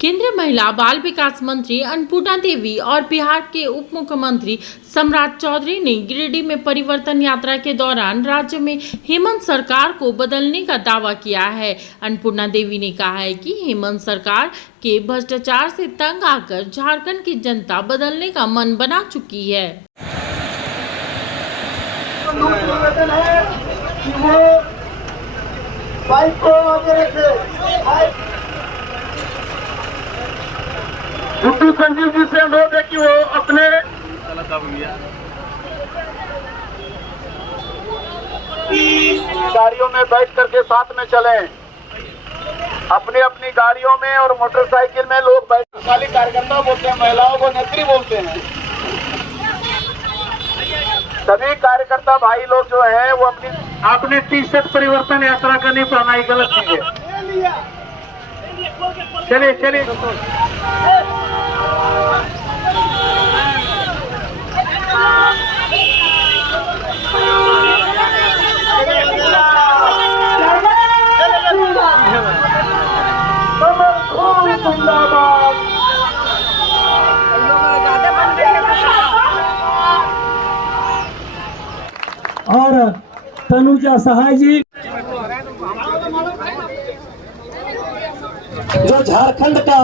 केंद्रीय महिला बाल विकास मंत्री अन्नपूर्णा देवी और बिहार के उप मुख्यमंत्री सम्राट चौधरी ने गिरिडीह में परिवर्तन यात्रा के दौरान राज्य में हेमंत सरकार को बदलने का दावा किया है। अन्नपूर्णा देवी ने कहा है कि हेमंत सरकार के भ्रष्टाचार से तंग आकर झारखंड की जनता बदलने का मन बना चुकी है। गुड्डू संजीव जी से अनुरोध है कि वो अपने गाड़ियों में बैठ करके साथ में चलें। अपनी अपनी गाड़ियों में और मोटरसाइकिल में लोग बैठ खाली कार्यकर्ता बोलते हैं, महिलाओं को नेत्री बोलते हैं। सभी कार्यकर्ता भाई लोग जो हैं वो अपने टी-शर्ट परिवर्तन यात्रा का नहीं पहना, ये गलत चीज है। चलिए चलिए और तनुजा सहाय जी जो झारखंड का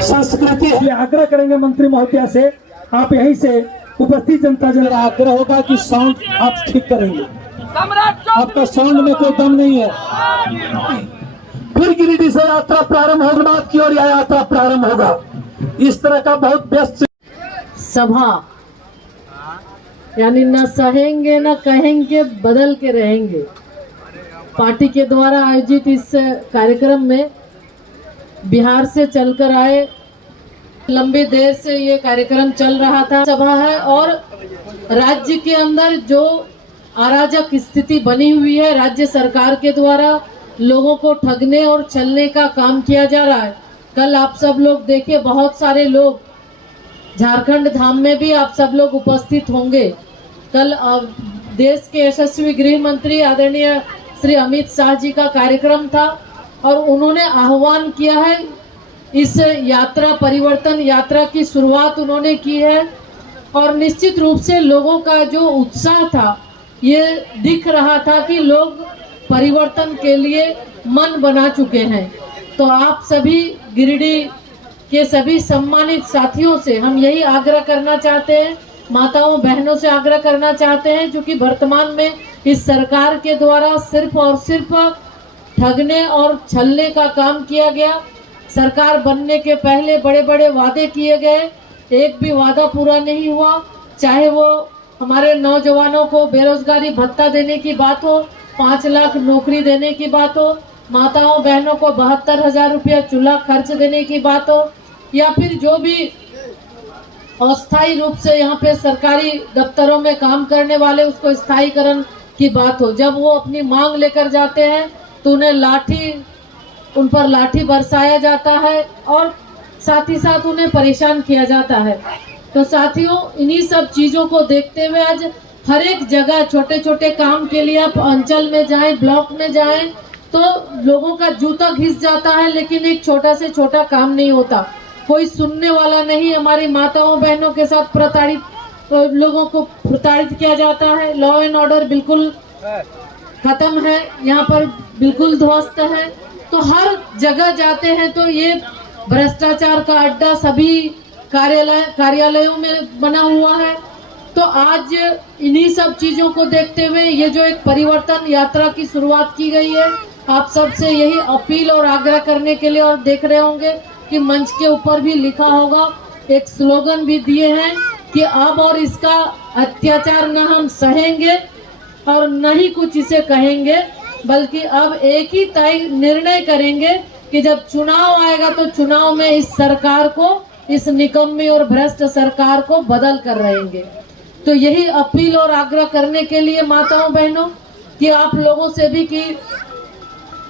संस्कृति है, आग्रह करेंगे मंत्री महोदया से, आप यहीं से उपस्थित जनता जन आग्रह होगा कि साउंड आप ठीक करेंगे। आपका साउंड में कोई दम नहीं है। फिर गिरिडीह से यात्रा प्रारंभ होगा, बात की और यह यात्रा प्रारंभ होगा। इस तरह का बहुत व्यस्त सभा, यानी न सहेंगे न कहेंगे, बदल के रहेंगे। पार्टी के द्वारा आयोजित इस कार्यक्रम में बिहार से चलकर आए, लंबे देर से ये कार्यक्रम चल रहा था, सभा है। और राज्य के अंदर जो अराजक स्थिति बनी हुई है, राज्य सरकार के द्वारा लोगों को ठगने और छलने का काम किया जा रहा है। कल आप सब लोग देखे, बहुत सारे लोग झारखंड धाम में भी आप सब लोग उपस्थित होंगे। कल देश के यशस्वी गृह मंत्री आदरणीय श्री अमित शाह जी का कार्यक्रम था और उन्होंने आह्वान किया है, इस यात्रा परिवर्तन यात्रा की शुरुआत उन्होंने की है। और निश्चित रूप से लोगों का जो उत्साह था, ये दिख रहा था कि लोग परिवर्तन के लिए मन बना चुके हैं। तो आप सभी गिरिडीह के सभी सम्मानित साथियों से हम यही आग्रह करना चाहते हैं, माताओं बहनों से आग्रह करना चाहते हैं, क्योंकि वर्तमान में इस सरकार के द्वारा सिर्फ और सिर्फ ठगने और छलने का काम किया गया। सरकार बनने के पहले बड़े बड़े वादे किए गए, एक भी वादा पूरा नहीं हुआ। चाहे वो हमारे नौजवानों को बेरोजगारी भत्ता देने की बात हो, 5 लाख नौकरी देने की बात हो, माताओं बहनों को 72,000 रुपया चूल्हा खर्च देने की बात हो, या फिर जो भी अस्थायी रूप से यहाँ पे सरकारी दफ्तरों में काम करने वाले उसको स्थायीकरण की बात हो। जब वो अपनी मांग लेकर जाते हैं तो उन पर लाठी बरसाया जाता है और साथ ही साथ उन्हें परेशान किया जाता है। तो साथियों, इन्हीं सब चीज़ों को देखते हुए आज हर एक जगह छोटे छोटे काम के लिए आप अंचल में जाएं, ब्लॉक में जाएं, तो लोगों का जूता घिस जाता है, लेकिन एक छोटा से छोटा काम नहीं होता, कोई सुनने वाला नहीं। हमारी माताओं बहनों के साथ प्रताड़ित लोगों को प्रताड़ित किया जाता है। लॉ एंड ऑर्डर बिल्कुल खत्म है, यहाँ पर बिल्कुल ध्वस्त है। तो हर जगह जाते हैं तो ये भ्रष्टाचार का अड्डा सभी कार्यालयों में बना हुआ है। तो आज इन्हीं सब चीजों को देखते हुए ये जो एक परिवर्तन यात्रा की शुरुआत की गई है, आप सबसे यही अपील और आग्रह करने के लिए, और देख रहे होंगे कि मंच के ऊपर भी लिखा होगा, एक स्लोगन भी दिए हैं कि अब और इसका अत्याचार न हम सहेंगे और न ही कुछ इसे कहेंगे, बल्कि अब एक ही तय निर्णय करेंगे कि जब चुनाव आएगा तो चुनाव में इस सरकार को, इस निकम्मी और भ्रष्ट सरकार को बदल कर रहेंगे। तो यही अपील और आग्रह करने के लिए माताओं बहनों कि आप लोगों से भी कि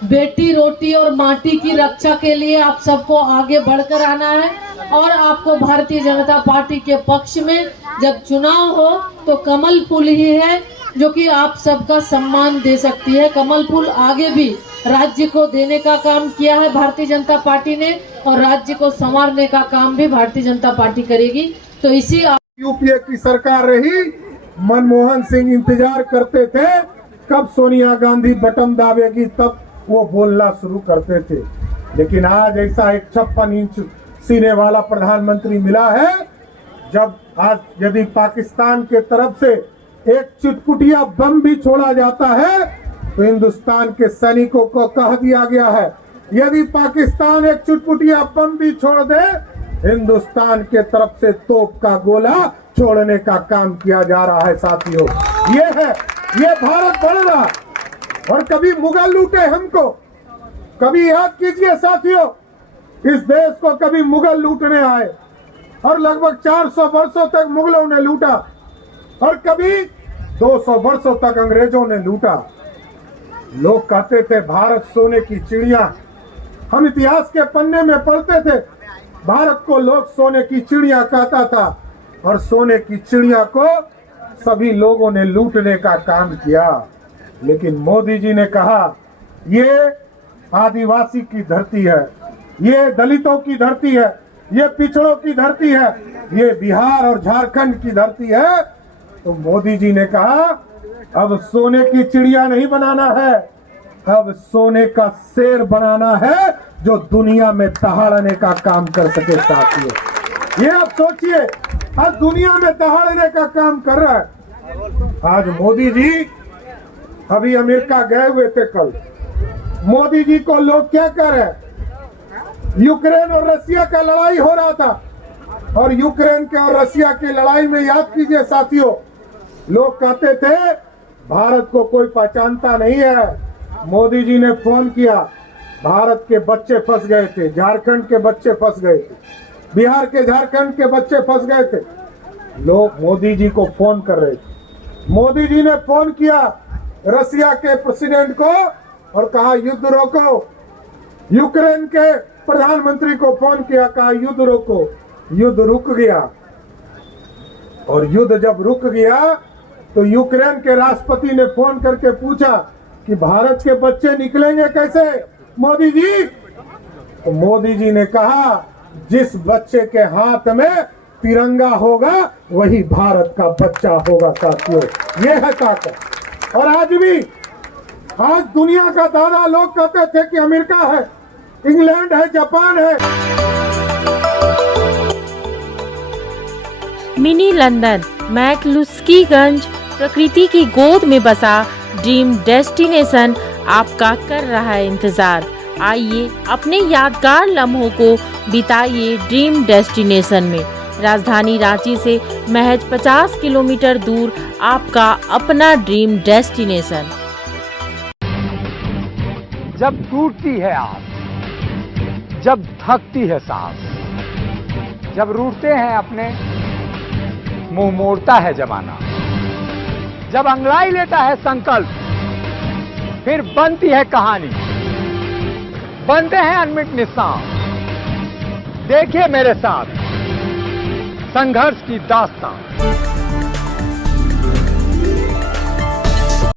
बेटी रोटी और माटी की रक्षा के लिए आप सबको आगे बढ़कर आना है और आपको भारतीय जनता पार्टी के पक्ष में जब चुनाव हो तो कमल फूल ही है जो कि आप सबका सम्मान दे सकती है। कमल फूल आगे भी राज्य को देने का काम किया है भारतीय जनता पार्टी ने, और राज्य को संवारने का काम भी भारतीय जनता पार्टी करेगी। तो इसी यूपीए की सरकार रही, मनमोहन सिंह इंतजार करते थे कब सोनिया गांधी बटन दाबेगी, तब वो बोलना शुरू करते थे। लेकिन आज ऐसा एक 56 इंच सीने वाला प्रधानमंत्री मिला है, जब आज यदि पाकिस्तान के तरफ से एक चुटपुटिया बम भी छोड़ा जाता है तो हिंदुस्तान के सैनिकों को कह दिया गया है, यदि पाकिस्तान एक चुटपुटिया बम भी छोड़ दे, हिंदुस्तान के तरफ से तोप का गोला छोड़ने का काम किया जा रहा है। साथियों, ये भारत बढ़ रहा। और कभी मुगल लूटे हमको, कभी याद कीजिए साथियों, इस देश को कभी मुगल लूटने आए और लगभग 400 वर्षों तक मुगलों ने लूटा, और कभी 200 वर्षों तक अंग्रेजों ने लूटा। लोग कहते थे भारत सोने की चिड़िया, हम इतिहास के पन्ने में पढ़ते थे, भारत को लोग सोने की चिड़िया कहता था, और सोने की चिड़िया को सभी लोगों ने लूटने का काम किया। लेकिन मोदी जी ने कहा ये आदिवासी की धरती है, ये दलितों की धरती है, ये पिछड़ों की धरती है, ये बिहार और झारखंड की धरती है। तो मोदी जी ने कहा अब सोने की चिड़िया नहीं बनाना है, अब सोने का शेर बनाना है जो दुनिया में दहाड़ने का काम कर सके। साथियों, ये आप सोचिए, आज दुनिया में दहाड़ने का काम कर रहा है। आज मोदी जी अभी अमेरिका गए हुए थे कल, मोदी जी को लोग क्या कह रहे हैं, यूक्रेन और रशिया का लड़ाई हो रहा था, और यूक्रेन के और रशिया की लड़ाई में याद कीजिए साथियों, लोग कहते थे भारत को कोई पहचानता नहीं है। मोदी जी ने फोन किया, भारत के बच्चे फंस गए थे, झारखंड के बच्चे फंस गए थे, बिहार के झारखंड के बच्चे फंस गए थे। लोग मोदी जी को फोन कर रहे थे। मोदी जी ने फोन किया रशिया के प्रेसिडेंट को और कहा युद्ध रोको। यूक्रेन के प्रधानमंत्री को फोन किया, कहा युद्ध रोको। युद्ध रुक गया, और युद्ध जब रुक गया तो यूक्रेन के राष्ट्रपति ने फोन करके पूछा कि भारत के बच्चे निकलेंगे कैसे मोदी जी? तो मोदी जी ने कहा जिस बच्चे के हाथ में तिरंगा होगा वही भारत का बच्चा होगा। साथियों, ये है ताकत। और आज भी, आज दुनिया का दादा लोग कहते थे कि अमेरिका है, इंग्लैंड है, जापान है। मिनी लंदन मैक्लुस्कीगंज प्रकृति की गोद में बसा ड्रीम डेस्टिनेशन आपका कर रहा है इंतजार। आइए अपने यादगार लम्हों को बिताइए ड्रीम डेस्टिनेशन में। राजधानी रांची से महज 50 किलोमीटर दूर आपका अपना ड्रीम डेस्टिनेशन। जब टूटती है आस, जब थकती है सांस, जब रूठते हैं अपने, मुंह मोड़ता है जमाना, जब अंगड़ाई लेता है संकल्प, फिर बनती है कहानी, बनते हैं अनमिट निशान। देखिए मेरे साथ संघर्ष की दास्तान।